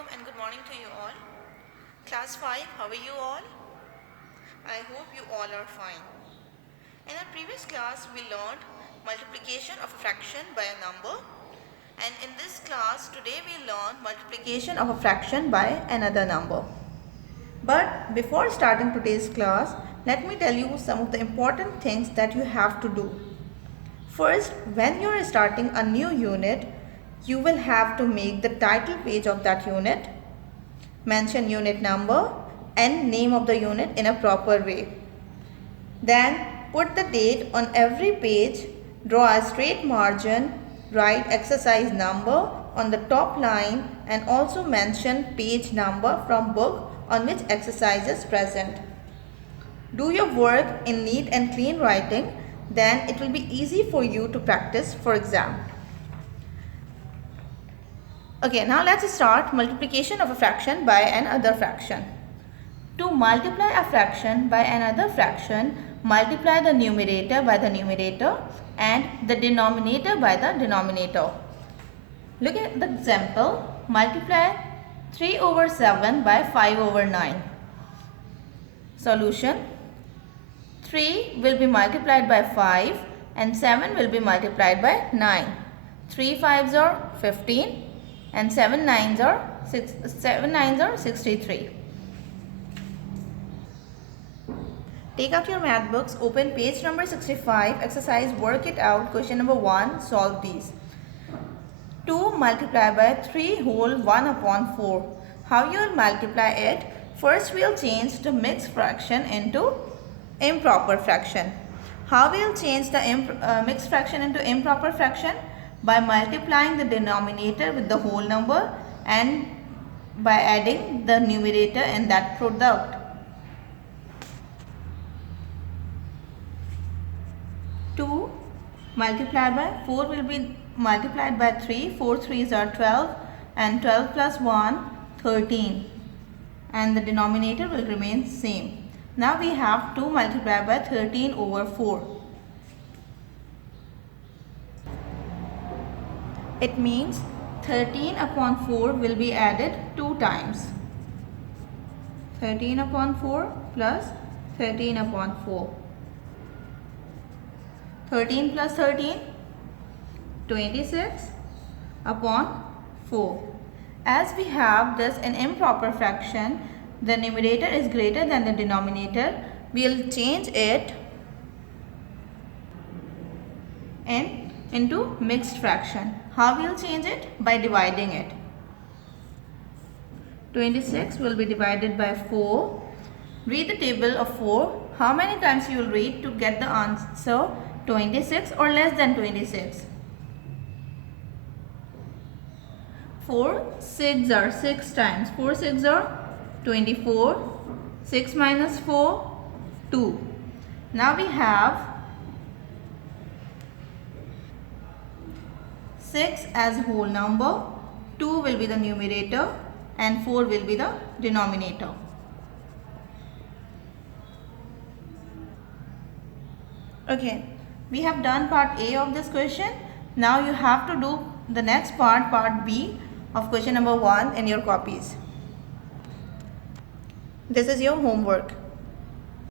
welcome and good morning to you all. Class 5, how are you all? I hope you all are fine. In our previous class, we learned multiplication of a fraction by a number. And in this class, today we learn multiplication of a fraction by another number. But before starting today's class, let me tell you some of the important things that you have to do. First, when you are starting a new unit, you will have to make the title page of that unit, mention unit number and name of the unit in a proper way. Then put the date on every page, draw a straight margin, write exercise number on the top line and also mention page number from book on which exercise is present. Do your work in neat and clean writing, then it will be easy for you to practice for exam. Okay, now let's start multiplication of a fraction by another fraction. To multiply a fraction by another fraction, multiply the numerator by the numerator and the denominator by the denominator. Look at the example. Multiply 3 over 7 by 5 over 9. Solution. 3 will be multiplied by 5 and 7 will be multiplied by 9. 3 5s are 15 and 7 9s are 63. Take out your math books, open page number 65, exercise work it out, question number 1, solve these. 2 multiplied by 3 whole 1 upon 4. How you will multiply it? First we will change the mixed fraction into improper fraction. How we will change the mixed fraction into improper fraction? By multiplying the denominator with the whole number and by adding the numerator in that product. 2 multiplied by 4 will be multiplied by 3. 4 3s are 12 and 12 plus 1 13 and the denominator will remain same. Now we have 2 multiplied by 13 over 4. It means 13 upon 4 will be added 2 times. 13 upon 4 plus 13 upon 4. 13 plus 13, 26 upon 4. As we have this an improper fraction, the numerator is greater than the denominator, we will change it into mixed fraction. How we will change it? By dividing it. 26 will be divided by 4. Read the table of 4. How many times you will read to get the answer 26 or less than 26? 4 6 are 6 times. 4 6 are 24. 6 minus 4, 2. Now we have 6 as whole number, 2 will be the numerator and 4 will be the denominator. Okay, we have done part A of this question. Now you have to do the next part B of question number 1 in your copies. This is your homework.